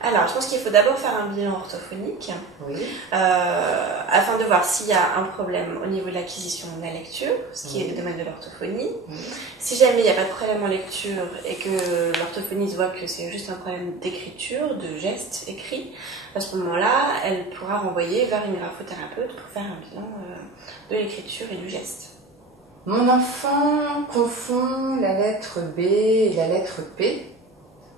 Alors, je pense qu'il faut d'abord faire un bilan orthophonique Oui. afin de voir s'il y a un problème au niveau de l'acquisition de la lecture, ce qui est le domaine de l'orthophonie. Si jamais il n'y a pas de problème en lecture et que l'orthophoniste voit que c'est juste un problème d'écriture, de gestes écrits, à ce moment-là, elle pourra renvoyer vers une graphothérapeute pour faire un bilan de l'écriture et du geste. Mon enfant confond la lettre B et la lettre P.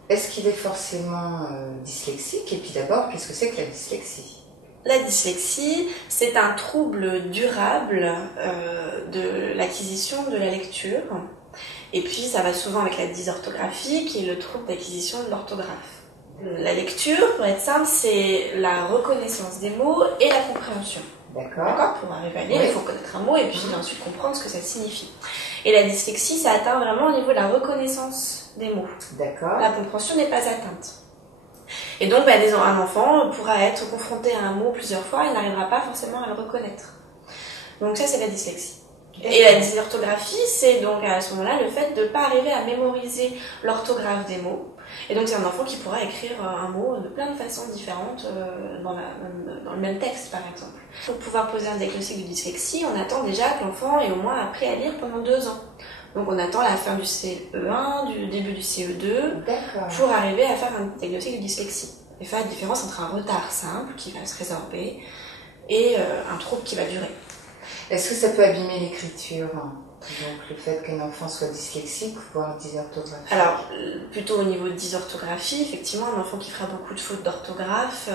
Est-ce qu'il est forcément dyslexique? Et puis d'abord, qu'est-ce que c'est que la dyslexie? La dyslexie, c'est un trouble durable de l'acquisition de la lecture. Et puis, ça va souvent avec la dysorthographie, qui est le trouble d'acquisition de l'orthographe. La lecture, pour être simple, c'est la reconnaissance des mots et la compréhension. D'accord. Pour arriver à lire, il faut connaître un mot et puis ensuite comprendre ce que ça signifie. Et la dyslexie, ça atteint vraiment au niveau de la reconnaissance des mots. D'accord. La compréhension n'est pas atteinte. Et donc, un enfant pourra être confronté à un mot plusieurs fois et n'arrivera pas forcément à le reconnaître. Donc ça, c'est la dyslexie. Et la dysorthographie, c'est donc à ce moment-là le fait de ne pas arriver à mémoriser l'orthographe des mots. Et donc c'est un enfant qui pourra écrire un mot de plein de façons différentes dans le même texte, par exemple. Pour pouvoir poser un diagnostic de dyslexie, on attend déjà que l'enfant ait au moins appris à lire pendant 2 ans. Donc on attend la fin du CE1, du début du CE2, pour arriver à faire un diagnostic de dyslexie. Et faire la différence entre un retard simple qui va se résorber et un trouble qui va durer. Est-ce que ça peut abîmer l'écriture? Donc le fait qu'un enfant soit dyslexique, voire dysorthographique? Alors, plutôt au niveau de dysorthographie, effectivement, un enfant qui fera beaucoup de fautes d'orthographe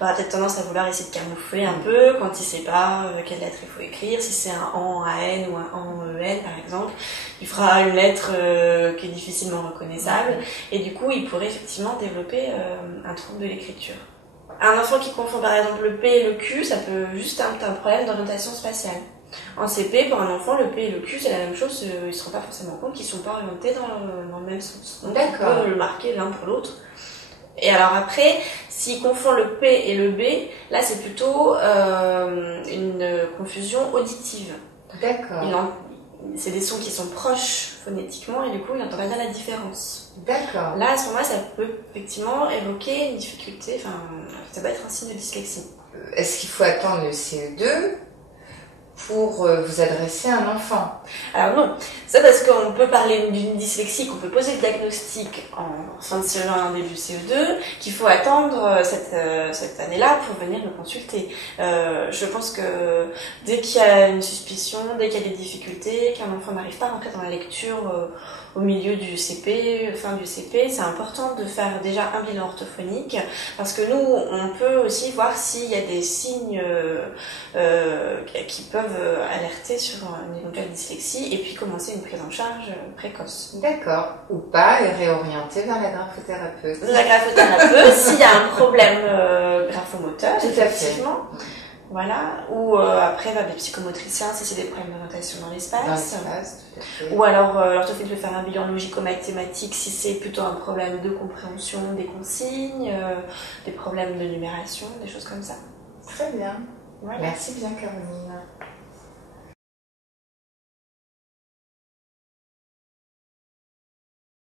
aura peut-être tendance à vouloir essayer de camoufler un peu quand il ne sait pas quelle lettre il faut écrire. Si c'est un en AN ou un en EN, par exemple, il fera une lettre qui est difficilement reconnaissable. Et du coup, il pourrait effectivement développer un trouble de l'écriture. Un enfant qui confond par exemple le P et le Q, ça peut juste être un problème d'orientation spatiale. En CP, pour un enfant, le P et le Q, c'est la même chose, ils ne se rendent pas forcément compte qu'ils ne sont pas orientés dans le même sens. Donc on peut le marquer l'un pour l'autre. Et alors après, s'il confond le P et le B, là c'est plutôt une confusion auditive. D'accord. C'est des sons qui sont proches phonétiquement et du coup il n'entend pas bien la différence. D'accord. Là à ce moment-là ça peut effectivement évoquer une difficulté, ça peut être un signe de dyslexie. Est-ce qu'il faut attendre le CE2 pour vous adresser à un enfant? Alors non, c'est parce qu'on peut parler d'une dyslexie, qu'on peut poser le diagnostic en fin de CE1, début CE2, qu'il faut attendre cette année-là pour venir me consulter. Je pense que dès qu'il y a une suspicion, dès qu'il y a des difficultés, qu'un enfant n'arrive pas à rentrer dans la lecture au milieu du CP, fin du CP, c'est important de faire déjà un bilan orthophonique parce que nous, on peut aussi voir s'il y a des signes qui peuvent alerter sur une éventuelle dyslexie et puis commencer une prise en charge précoce. D'accord. Ou pas, et réorienter vers la graphothérapeute. La graphothérapeute, s'il y a un problème graphomoteur, effectivement. Voilà, ou après vers des psychomotriciens si c'est des problèmes d'orientation dans l'espace. Tout à fait. Ou alors l'orthophoniste peut faire un bilan logico-mathématique si c'est plutôt un problème de compréhension des consignes, des problèmes de numération, des choses comme ça. Très bien. Voilà. Merci bien Caroline.